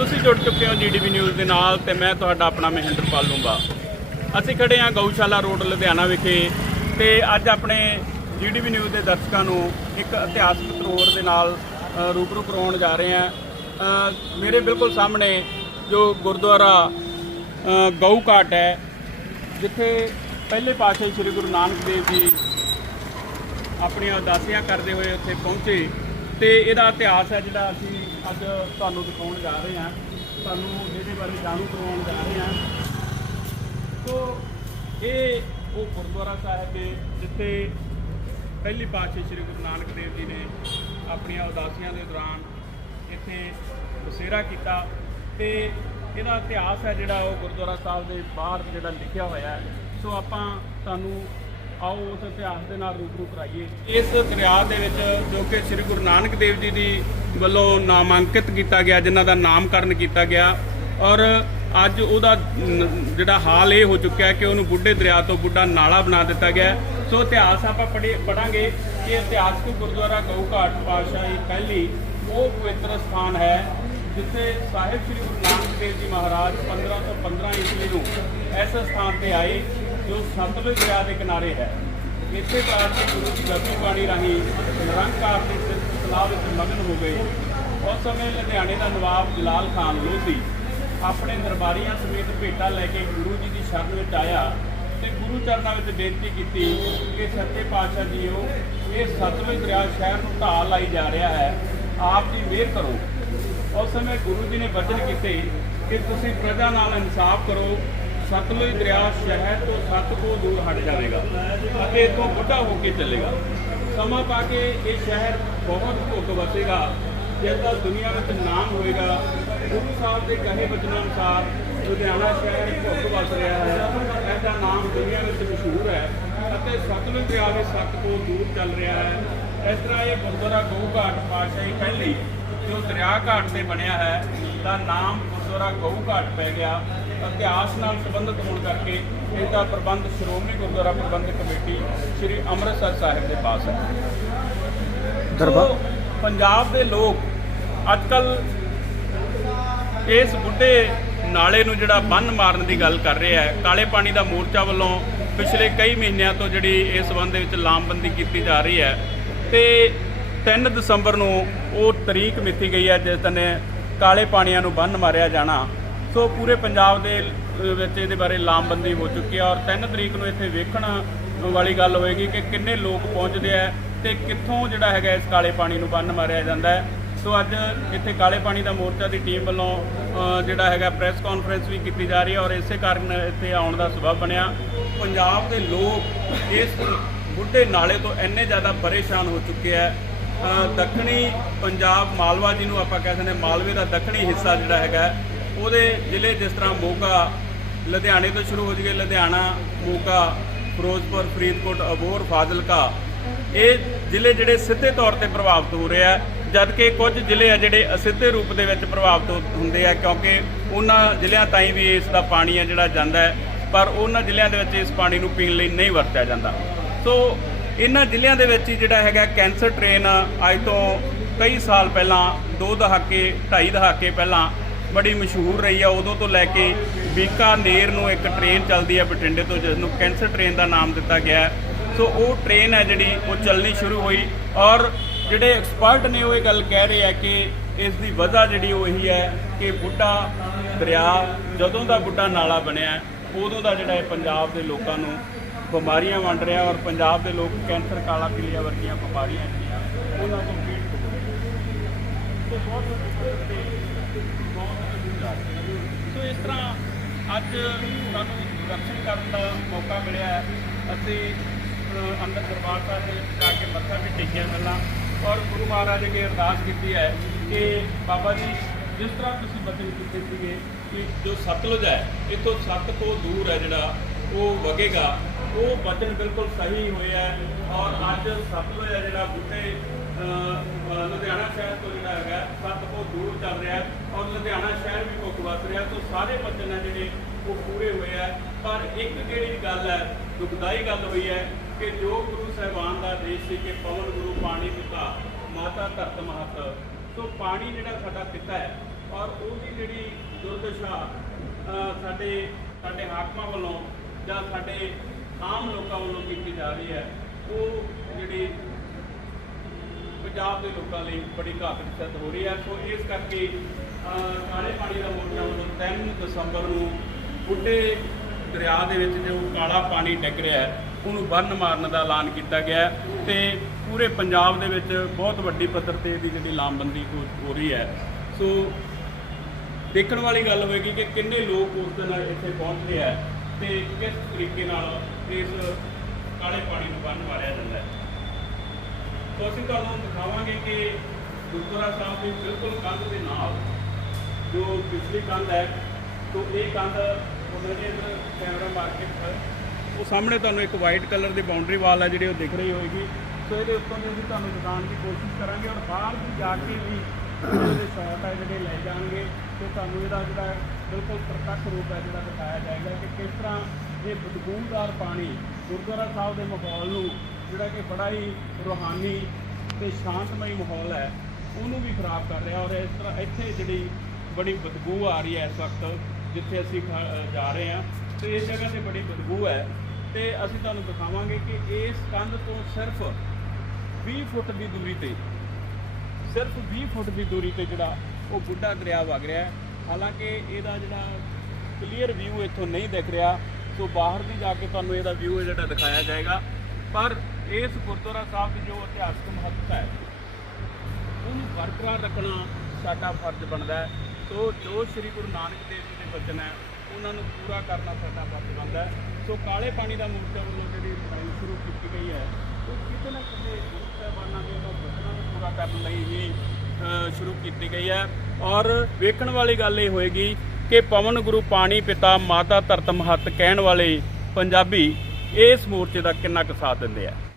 ਤੁਸੀਂ ਜੁੜ ਚੁੱਕੇ ਹੋ ਜੀਡੀਪੀ ਨਿਊਜ਼ ਦੇ ਨਾਲ ਤੇ ਮੈਂ ਤੁਹਾਡਾ ਆਪਣਾ ਮਹਿੰਦਰਪਾਲ ਲੂੰਬਾ ਅਸੀਂ ਖੜੇ ਹਾਂ ਗਊਸ਼ਾਲਾ ਰੋਡ ਲੁਧਿਆਣਾ ਵਿਖੇ ਤੇ ਅੱਜ ਆਪਣੇ ਜੀਡੀਪੀ ਨਿਊਜ਼ ਦੇ ਦਰਸ਼ਕਾਂ ਨੂੰ ਇੱਕ ਇਤਿਹਾਸਕ ਤਰੋੜ ਦੇ ਨਾਲ ਅ, ਰੂਬਰੂ ਕਰਾਉਣ ਜਾ ਰਹੇ ਹਾਂ। ਮੇਰੇ ਬਿਲਕੁਲ ਸਾਹਮਣੇ ਜੋ ਗੁਰਦੁਆਰਾ ਗਊ ਘਾਟ ਹੈ ਜਿੱਥੇ ਪਹਿਲੇ ਪਾਤਸ਼ਾਹ ਸ੍ਰੀ ਗੁਰੂ ਨਾਨਕ ਦੇਵ ਜੀ ਆਪਣੀਆਂ ਉਦਾਸੀਆਂ ਕਰਦੇ ਹੋਏ ਉੱਥੇ ਪਹੁੰਚੇ ਤੇ ਇਹਦਾ ਇਤਿਹਾਸ ਹੈ ਜਿਹੜਾ ਅਸੀਂ ਅੱਜ ਤੁਹਾਨੂੰ ਦਿਖਾਉਣ ਜਾ ਰਹੇ ਹਾਂ। ਤੁਹਾਨੂੰ ਇਹਦੇ ਬਾਰੇ ਜਾਣੂ ਕਰਵਾਉਣ ਜਾ ਰਹੇ ਹਾਂ। ਸੋ, ਇਹ ਉਹ ਗੁਰਦੁਆਰਾ ਸਾਹਿਬ ਹੈ ਜਿੱਥੇ ਪਹਿਲੀ ਪਾਤਸ਼ਾਹ ਸ੍ਰੀ ਗੁਰੂ ਨਾਨਕ ਦੇਵ ਜੀ ਨੇ ਆਪਣੀਆਂ ਉਦਾਸੀਆਂ ਦੇ ਦੌਰਾਨ ਇੱਥੇ ਬਸੇਰਾ ਕੀਤਾ ਤੇ ਇਹਦਾ ਇਤਿਹਾਸ ਹੈ ਜਿਹੜਾ ਉਹ ਗੁਰਦੁਆਰਾ ਸਾਹਿਬ ਦੇ ਬਾਹਰ ਜਿਹੜਾ ਲਿਖਿਆ ਹੋਇਆ ਹੈ। ਸੋ ਆਪਾਂ ਤੁਹਾਨੂੰ ਆਓ ਉਸ ਇਤਿਹਾਸ ਦੇ ਨਾਲ ਰੂਬਰੂ ਕਰਾਈਏ। ਇਸ ਦਰਿਆ ਦੇ ਵਿੱਚ ਜੋ ਕਿ ਸ੍ਰੀ ਗੁਰੂ ਨਾਨਕ ਦੇਵ ਜੀ ਦੀ ਵੱਲੋਂ ਨਾਮਾਂਕਿਤ ਕੀਤਾ ਗਿਆ, ਜਿਨ੍ਹਾਂ ਦਾ ਨਾਮਕਰਨ ਕੀਤਾ ਗਿਆ, ਔਰ ਅੱਜ ਉਹਦਾ ਜਿਹੜਾ ਹਾਲ ਇਹ ਹੋ ਚੁੱਕਿਆ ਹੈ ਕਿ ਉਹਨੂੰ ਬੁੱਢੇ ਦਰਿਆ ਤੋਂ ਬੁੱਢਾ ਨਾਲਾ ਬਣਾ ਦਿੱਤਾ ਗਿਆ ਸੋ ਇਤਿਹਾਸ ਆਪਾਂ ਪੜ੍ਹੇ ਪੜਾਂਗੇ ਕਿ ਇਤਿਹਾਸਕ ਗੁਰਦੁਆਰਾ ਗਊ ਘਾਟ ਪਾਤਸ਼ਾਹੀ ਪਹਿਲੀ ਉਹ ਪਵਿੱਤਰ ਸਥਾਨ ਹੈ, ਜਿੱਥੇ ਸਾਹਿਬ ਸ੍ਰੀ ਗੁਰੂ ਨਾਨਕ ਦੇਵ ਜੀ ਮਹਾਰਾਜ 1515 ਈਸਵੀ ਨੂੰ ਇਸ ਸਥਾਨ ਤੇ ਆਏ। ਜੋ ਸਤਲੁਜ ਦਰਿਆ ਦੇ ਕਿਨਾਰੇ ਹੈ। ਇੱਥੇ ਤਾਂ ਕੇ ਗੁਰੂ ਜੀ ਗੱਭੀ ਬਾਣੀ ਰਾਹੀਂ ਨਿਰੰਕਾਰ ਦੇ ਸਿਰ ਵਿੱਚ ਮਗਨ ਹੋ ਗਏ। ਉਸ ਸਮੇਂ ਲੁਧਿਆਣੇ ਦਾ ਨਵਾਬ ਜਲਾਲ ਖਾਨ ਲੋਧੀ ਆਪਣੇ ਦਰਬਾਰੀਆਂ ਸਮੇਤ ਭੇਟਾ ਲੈ ਕੇ ਗੁਰੂ ਜੀ ਦੀ ਸ਼ਰਨ ਵਿੱਚ ਆਇਆ ਤੇ ਗੁਰੂ ਚਰਨਾਂ ਵਿੱਚ ਬੇਨਤੀ ਕੀਤੀ ਕਿ ਸੱਚੇ ਪਾਤਸ਼ਾਹ ਜੀਓ, ਇਹ ਸਤਲੁਜ ਦਰਿਆ ਸ਼ਹਿਰ ਨੂੰ ਢਾਹ ਲਾਈ ਜਾ ਰਿਹਾ ਹੈ। ਆਪ ਜੀ ਮਿਹਰ ਕਰੋ। ਉਸ ਸਮੇਂ ਗੁਰੂ ਜੀ ਨੇ ਵਚਨ ਕੀਤੇ ਕਿ ਤੁਸੀਂ ਪ੍ਰਜਾ ਨਾਲ ਇਨਸਾਫ ਕਰੋ ਸਤਲੁਜ ਦਰਿਆ ਸ਼ਹਿਰ ਤੋਂ ਸੱਤ ਕੋ ਦੂਰ ਹਟ ਜਾਵੇਗਾ ਅਤੇ ਇਥੋਂ ਬੁੱਢਾ ਹੋ ਕੇ ਚੱਲੇਗਾ। ਸਮਾਂ ਪਾ ਕੇ ਇਹ ਸ਼ਹਿਰ ਬਹੁਤ ਭੁੱਖ ਵਸੇਗਾ, ਜਿਸ ਦਾ ਦੁਨੀਆ ਵਿੱਚ ਨਾਮ ਹੋਏਗਾ। ਗੁਰੂ ਸਾਹਿਬ ਦੇ ਕਹੇ ਵਚਨਾਂ ਅਨੁਸਾਰ ਲੁਧਿਆਣਾ ਸ਼ਹਿਰ ਭੁੱਖ ਵਸ ਰਿਹਾ ਹੈ, ਇਹਦਾ ਨਾਮ ਦੁਨੀਆ ਵਿੱਚ ਮਸ਼ਹੂਰ ਹੈ ਅਤੇ ਸਤਲੁਜ ਦਰਿਆ ਦੇ ਸੱਤ ਕੋ ਦੂਰ ਚੱਲ ਰਿਹਾ ਹੈ। ਇਸ ਤਰ੍ਹਾਂ ਇਹ ਗੁਰਦੁਆਰਾ ਗਊ ਘਾਟ ਪਾਤਸ਼ਾਹੀ ਪਹਿਲੀ ਜੋ ਦਰਿਆ ਘਾਟ ਤੇ ਬਣਿਆ ਹੈ ਦਾ ਨਾਮ ਗੁਰਦੁਆਰਾ ਗਊ ਘਾਟ ਪੈ ਗਿਆ। ਇਤਿਹਾਸ ਨਾਲ ਸੰਬੰਧਿਤ ਹੋਣ ਕਰਕੇ ਇਸ ਦਾ ਪ੍ਰਬੰਧ ਸ਼੍ਰੋਮਣੀ ਗੁਰਦੁਆਰਾ ਪ੍ਰਬੰਧਕ ਕਮੇਟੀ ਸ੍ਰੀ ਅੰਮ੍ਰਿਤਸਰ ਸਾਹਿਬ ਦੇ ਪਾਸ ਹੈ। ਦਰਬਾਰ ਪੰਜਾਬ ਦੇ ਲੋਕ ਅੱਜ ਕੱਲ ਇਸ ਬੁੱਢੇ ਨਾਲੇ ਨੂੰ ਜਿਹੜਾ ਬੰਨ ਮਾਰਨ ਦੀ ਗੱਲ ਕਰ ਰਿਹਾ ਹੈ ਕਾਲੇ ਪਾਣੀ ਦਾ ਮੋਰਚਾ ਵੱਲੋਂ ਪਿਛਲੇ ਕਈ ਮਹੀਨਿਆਂ ਤੋਂ ਜਿਹੜੀ ਇਸ ਸੰਬੰਧ ਦੇ ਵਿੱਚ ਲਾਮਬੰਦੀ ਕੀਤੀ ਜਾ ਰਹੀ ਹੈ ਤੇ 3 ਦਸੰਬਰ ਨੂੰ ਉਹ ਤਰੀਕ ਮਿੱਥੀ ਗਈ ਹੈ ਜਿਸ ਦਿਨ ਕਾਲੇ ਪਾਣੀਆਂ ਨੂੰ ਬੰਨ ਮਾਰਿਆ ਜਾਣਾ, ਸੋ ਪੂਰੇ ਪੰਜਾਬ ਦੇ ਵਿੱਚ ਇਹਦੇ ਬਾਰੇ ਲਾਮਬੰਦੀ ਹੋ ਚੁੱਕੀ ਹੈ ਔਰ 3 ਤਰੀਕ ਨੂੰ ਇੱਥੇ ਵੇਖਣ ਵਾਲੀ ਗੱਲ ਹੋਏਗੀ ਕਿ ਕਿੰਨੇ ਲੋਕ ਪਹੁੰਚਦੇ ਆ ਤੇ ਕਿੱਥੋਂ ਜਿਹੜਾ ਹੈਗਾ ਇਸ ਕਾਲੇ ਪਾਣੀ ਨੂੰ ਬੰਨ ਮਾਰਿਆ ਜਾਂਦਾ ਹੈ। ਸੋ ਅੱਜ ਇੱਥੇ ਕਾਲੇ ਪਾਣੀ ਦਾ ਮੋਰਚਾ ਦੀ ਟੀਮ ਵੱਲੋਂ ਜਿਹੜਾ ਹੈਗਾ ਪ੍ਰੈਸ ਕਾਨਫਰੰਸ ਵੀ ਕੀਤੀ ਜਾ ਰਹੀ ਹੈ ਔਰ ਇਸੇ ਕਾਰਨ ਇੱਥੇ ਆਉਣ ਦਾ ਸਬਬ ਬਣਿਆ। ਪੰਜਾਬ ਦੇ ਲੋਕ ਇਸ ਬੁੱਢੇ ਨਾਲੇ ਤੋਂ ਇੰਨੇ ਜ਼ਿਆਦਾ ਪਰੇਸ਼ਾਨ ਹੋ ਚੁੱਕੇ ਆ ਦੱਖਣੀ ਪੰਜਾਬ ਮਾਲਵਾ ਜਿਹਨੂੰ ਆਪਾਂ ਕਹਿ ਸਕਦੇ ਮਾਲਵੇ ਦਾ ਦੱਖਣੀ ਹਿੱਸਾ ਜਿਹੜਾ ਹੈਗਾ ਉਹਦੇ ਜ਼ਿਲ੍ਹੇ ਜਿਸ ਤਰ੍ਹਾਂ ਮੋਗਾ, ਲੁਧਿਆਣੇ ਤੋਂ ਸ਼ੁਰੂ ਹੋ ਜਗੇ ਲੁਧਿਆਣਾ, ਮੋਗਾ, ਫਿਰੋਜ਼ਪੁਰ, ਫਰੀਦਕੋਟ, ਅਬੋਹਰ, ਫਾਜ਼ਿਲਕਾ, ਇਹ ਜ਼ਿਲ੍ਹੇ ਜਿਹੜੇ ਸਿੱਧੇ ਤੌਰ ਤੇ ਪ੍ਰਭਾਵਿਤ ਹੋ ਰਹੇ ਆ, ਜਦਕਿ ਕੁਝ ਜ਼ਿਲ੍ਹੇ ਆ ਜਿਹੜੇ ਅਸਿੱਧੇ ਰੂਪ ਦੇ ਵਿੱਚ ਪ੍ਰਭਾਵਿਤ ਹੋ- ਹੁੰਦੇ ਆ, ਕਿਉਂਕਿ ਉਹਨਾਂ ਜ਼ਿਲ੍ਹਿਆਂ ਤਾਈਂ ਵੀ ਇਸ ਦਾ ਪਾਣੀ ਆ ਜਿਹੜਾ ਜਾਂਦਾ ਹੈ, ਪਰ ਉਹਨਾਂ ਜ਼ਿਲ੍ਹਿਆਂ ਦੇ ਵਿੱਚ ਇਸ ਪਾਣੀ ਨੂੰ ਪੀਣ ਲਈ ਨਹੀਂ ਵਰਤਿਆ ਜਾਂਦਾ। ਸੋ ਇਹਨਾਂ ਜ਼ਿਲ੍ਹਿਆਂ ਦੇ ਵਿੱਚ ਹੀ ਜਿਹੜਾ ਹੈਗਾ ਕੈਂਸਰ ਟ੍ਰੇਨ ਅੱਜ ਤੋਂ ਕਈ ਸਾਲ ਪਹਿਲਾਂ, ਦੋ ਦਹਾਕੇ, ਢਾਈ ਦਹਾਕੇ ਪਹਿਲਾਂ ਬੜੀ ਮਸ਼ਹੂਰ ਰਹੀ ਆ। ਉਦੋਂ ਤੋਂ ਲੈ ਕੇ ਬੀਕਾਨੇਰ ਨੂੰ ਇੱਕ ਟ੍ਰੇਨ ਚੱਲਦੀ ਹੈ ਬਠਿੰਡੇ ਤੋਂ ਜਿਸ ਨੂੰ ਕੈਂਸਰ ਟ੍ਰੇਨ ਦਾ ਨਾਮ ਦਿੱਤਾ ਗਿਆ ਸੋ ਉਹ ਟ੍ਰੇਨ ਹੈ ਜਿਹੜੀ ਉਹ ਚੱਲਣੀ ਸ਼ੁਰੂ ਹੋਈ ਔਰ ਜਿਹੜੇ ਐਕਸਪਰਟ ਨੇ ਉਹ ਇਹ ਗੱਲ ਕਹਿ ਰਹੇ ਆ ਕਿ ਇਸ ਦੀ ਵਜ੍ਹਾ ਜਿਹੜੀ ਉਹ ਇਹੀ ਹੈ ਕਿ ਬੁੱਢਾ ਦਰਿਆ, ਜਦੋਂ ਦਾ ਬੁੱਢਾ ਨਾਲਾ ਬਣਿਆ, ਉਦੋਂ ਦਾ ਜਿਹੜਾ ਇਹ ਪੰਜਾਬ ਦੇ ਲੋਕਾਂ ਨੂੰ ਬਿਮਾਰੀਆਂ ਵੰਡ ਰਿਹਾ ਔਰ ਪੰਜਾਬ ਦੇ ਲੋਕ ਕੈਂਸਰ ਕਾਲਾ ਪੀਲੀਆ ਵਰਗੀਆਂ ਬਿਮਾਰੀਆਂ ਜਿਹੜੀਆਂ ਉਹਨਾਂ ਤੋਂ ਪੀੜਤ ਹੋ ਰਹੇ ਸੋ ਬਹੁਤ ਸੋ ਇਸ ਤਰ੍ਹਾਂ ਅੱਜ ਸਾਨੂੰ ਦਰਸ਼ਨ ਕਰਨ ਦਾ ਮੌਕਾ ਮਿਲਿਆ ਹੈ। ਅਸੀਂ ਅ, ਅੰਦਰ ਦਰਬਾਰ ਸਾਹਿਬ ਦੇ ਵਿੱਚ ਜਾ ਕੇ ਮੱਥਾ ਵੀ ਟੇਕਿਆ ਪਹਿਲਾਂ। ਔਰ ਗੁਰੂ ਮਹਾਰਾਜ ਅੱਗੇ ਅਰਦਾਸ ਕੀਤੀ ਹੈ ਕਿ ਬਾਬਾ ਜੀ ਜਿਸ ਤਰ੍ਹਾਂ ਤੁਸੀਂ ਬਚਨ ਕੀਤੇ ਸੀਗੇ ਕਿ ਜੋ ਸਤਲੁਜ ਹੈ ਇਥੋਂ ਸੱਤ ਤੋਂ ਦੂਰ ਹੈ ਜਿਹੜਾ ਉਹ ਵਗੇਗਾ, ਉਹ ਵਚਨ ਬਿਲਕੁਲ ਸਹੀ ਹੋਇਆ ਹੈ। ਔਰ ਅੱਜ ਸਤਲੁਜ ਹੈ ਜਿਹੜਾ ਬੁੱਢੇ ਲੁਧਿਆਣਾ ਸ਼ਹਿਰ ਤੋਂ ਜਿਹੜਾ ਹੈਗਾ, ਸੱਤ ਤੋਂ ਦੂਰ ਚੱਲ ਰਿਹਾ ਔਰ ਲੁਧਿਆਣਾ ਸ਼ਹਿਰ ਵੀ ਮੁੱਖ ਵਸ ਰਿਹਾ, ਤੋਂ ਸਾਰੇ ਵਚਨ ਹੈ ਜਿਹੜੇ ਉਹ ਪੂਰੇ ਹੋਏ ਆ ਪਰ ਇੱਕ ਜਿਹੜੀ ਗੱਲ ਹੈ, ਦੁਖਦਾਈ ਗੱਲ ਹੋਈ ਹੈ ਕਿ ਜੋ ਗੁਰੂ ਸਾਹਿਬਾਨ ਦਾ ਆਦੇਸ਼ ਸੀ ਕਿ ਪਵਨ ਗੁਰੂ ਪਾਣੀ ਪਿਤਾ, ਮਾਤਾ ਧਰਤ ਮਹਤ। ਸੋ ਪਾਣੀ ਜਿਹੜਾ ਸਾਡਾ ਪਿਤਾ ਹੈ, ਔਰ ਉਹਦੀ ਜਿਹੜੀ ਦੁਰਦਸ਼ਾ ਸਾਡੇ ਸਾਡੇ ਹਾਕਮਾਂ ਵੱਲੋਂ ਜਾਂ ਸਾਡੇ ਆਮ ਲੋਕਾਂ ਵੱਲੋਂ ਕੀਤੀ ਜਾ ਰਹੀ ਹੈ, ਉਹ ਜਿਹੜੀ ਪੰਜਾਬ ਦੇ ਲੋਕਾਂ ਲਈ ਬੜੀ ਘਾਤਕ ਸਿੱਧ ਹੋ ਰਹੀ ਹੈ। ਸੋ ਇਸ ਕਰਕੇ ਕਾਲੇ ਪਾਣੀ ਦਾ ਮੋਰਚਾ ਵੱਲੋਂ 3 ਦਸੰਬਰ ਨੂੰ ਬੁੱਢੇ ਦਰਿਆ ਦੇ ਵਿੱਚ ਜੋ ਕਾਲਾ ਪਾਣੀ ਡਿੱਗ ਰਿਹਾ ਹੈ, ਉਹਨੂੰ ਬੰਨ ਮਾਰਨ ਦਾ ਐਲਾਨ ਕੀਤਾ ਗਿਆ ਹੈ ਤੇ ਪੂਰੇ ਪੰਜਾਬ ਦੇ ਵਿੱਚ ਬਹੁਤ ਵੱਡੀ ਪੱਧਰ ਤੇ ਇਹਦੀ ਜਿਹੜੀ ਲਾਮਬੰਦੀ ਹੋ ਹੋ ਰਹੀ ਹੈ। ਸੋ ਦੇਖਣ ਵਾਲੀ ਗੱਲ ਹੋਏਗੀ ਕਿ ਕਿੰਨੇ ਲੋਕ ਉਸ ਦਿਨ ਇੱਥੇ ਪਹੁੰਚ ਰਹੇ ਆ ਤੇ ਕਿਸ ਤਰੀਕੇ ਨਾਲ ਇਸ ਕਾਲੇ ਪਾਣੀ ਨੂੰ ਬੰਨ ਮਾਰਿਆ ਜਾਂਦਾ ਹੈ? ਤੋ ਅਸੀਂ ਤੁਹਾਨੂੰ ਦਿਖਾਵਾਂਗੇ ਕਿ ਗੁਰਦੁਆਰਾ ਸਾਹਿਬ ਦੀ ਬਿਲਕੁਲ ਕੰਧ ਦੇ ਨਾਲ ਜੋ ਪਿਛਲੀ ਕੰਧ ਹੈ ਤੋ ਇਹ ਕੰਧ ਉਹਨਾਂ ਦੇ ਅੰਦਰ ਕੈਮਰਾ ਮਾਰਕੀਟ ਹੈ ਉਹ ਸਾਹਮਣੇ ਤੁਹਾਨੂੰ ਇੱਕ ਵਾਈਟ ਕਲਰ ਦੀ ਬਾਉਂਡਰੀ ਵਾਲ ਹੈ ਜਿਹੜੀ ਉਹ ਦਿਖ ਰਹੀ ਹੋਏਗੀ। ਸੋ ਇਹਦੇ ਉੱਤੋਂ ਦੀ ਅਸੀਂ ਤੁਹਾਨੂੰ ਦਿਖਾਉਣ ਦੀ ਕੋਸ਼ਿਸ਼ ਕਰਾਂਗੇ ਔਰ ਬਾਹਰ ਵੀ ਜਾ ਕੇ ਵੀ ਜਿਹੜੇ ਸ਼ਾਟ ਹੈ ਜਿਹੜੇ ਲੈ ਜਾਣਗੇ, ਤੇ ਤੁਹਾਨੂੰ ਇਹਦਾ ਜਿਹੜਾ ਬਿਲਕੁਲ ਪ੍ਰਤੱਖ ਰੂਪ ਹੈ ਜਿਹੜਾ ਦਿਖਾਇਆ ਜਾਏਗਾ ਕਿ ਕਿਸ ਤਰ੍ਹਾਂ ਇਹ ਬਦਬੂਦਾਰ ਪਾਣੀ ਗੁਰਦੁਆਰਾ ਸਾਹਿਬ ਦੇ ਮਾਹੌਲ ਨੂੰ ਜਿਹੜਾ ਕਿ ਬੜਾ ਹੀ ਰੂਹਾਨੀ ਤੇ ਸ਼ਾਂਤਮਈ ਮਾਹੌਲ ਹੈ, ਉਹਨੂੰ ਵੀ ਖਰਾਬ ਕਰ ਰਿਹਾ ਔਰ ਇਸ ਤਰ੍ਹਾਂ ਇੱਥੇ ਜਿਹੜੀ ਬੜੀ ਬਦਬੂ ਆ ਰਹੀ ਹੈ ਇਸ ਵਕਤ ਜਿੱਥੇ ਅਸੀਂ ਖ- ਜਾ ਰਹੇ ਹਾਂ ਤੇ ਇਸ ਜਗ੍ਹਾ ਤੇ ਬੜੀ ਬਦਬੂ ਹੈ ਤੇ ਅਸੀਂ ਤੁਹਾਨੂੰ ਦਿਖਾਵਾਂਗੇ ਕਿ ਇਸ ਕੰਧ ਤੋਂ ਸਿਰਫ 20 ਫੁੱਟ ਦੀ ਦੂਰੀ ਤੇ, ਸਿਰਫ 20 ਫੁੱਟ ਦੀ ਦੂਰੀ ਤੇ ਜਿਹੜਾ ਉਹ ਬੁੱਢਾ ਦਰਿਆ ਵਗ ਰਿਹਾ ਹੈ। ਹਾਲਾਂਕਿ ਇਹਦਾ ਜਿਹੜਾ ਕਲੀਅਰ ਵਿਊ ਇੱਥੋਂ ਨਹੀਂ ਦਿਖ ਰਿਹਾ, ਸੋ ਬਾਹਰ ਦੀ ਜਾ ਕੇ ਤੁਹਾਨੂੰ ਇਹਦਾ ਵਿਊ ਜਿਹੜਾ ਦਿਖਾਇਆ ਜਾਏਗਾ। ਪਰ ਇਸ ਗੁਰਦੁਆਰਾ ਸਾਹਿਬ ਦੀ ਜੋ ਇਤਿਹਾਸਕ ਮਹੱਤਤਾ ਹੈ, ਉਹਨੂੰ ਬਰਕਰਾਰ ਰੱਖਣਾ ਸਾਡਾ ਫਰਜ਼ ਬਣਦਾ ਹੈ। ਸੋ ਜੋ ਸ੍ਰੀ ਗੁਰੂ ਨਾਨਕ ਦੇਵ ਜੀ ਦੇ ਬਚਨ ਹੈ, ਉਹਨਾਂ ਨੂੰ ਪੂਰਾ ਕਰਨਾ ਸਾਡਾ ਫਰਜ਼ ਬਣਦਾ ਹੈ। ਸੋ ਕਾਲੇ ਪਾਣੀ ਦਾ ਮੋਰਚਾ ਵੱਲੋਂ ਜਿਹੜੀ ਲੜਾਈ ਸ਼ੁਰੂ ਕੀਤੀ ਗਈ ਹੈ, ਉਹ ਕਿਤੇ ਨਾ ਕਿਤੇ ਗੁਰੂ ਸਾਹਿਬਾਨਾਂ ਦੇ ਉਹਨਾਂ ਬਚਨਾਂ ਨੂੰ ਪੂਰਾ ਕਰਨ ਲਈ ਹੀ ਸ਼ੁਰੂ ਕੀਤੀ ਗਈ ਹੈ। ਔਰ ਵੇਖਣ ਵਾਲੀ ਗੱਲ ਇਹ ਹੋਏਗੀ ਕਿ ਪਵਨ ਗੁਰੂ ਪਾਣੀ ਪਿਤਾ ਮਾਤਾ ਧਰਤ ਮਹੱਤ ਕਹਿਣ ਵਾਲੇ ਪੰਜਾਬੀ ਇਸ ਮੋਰਚੇ ਦਾ ਕਿੰਨਾ ਕੁ ਸਾਥ ਦਿੰਦੇ ਆ।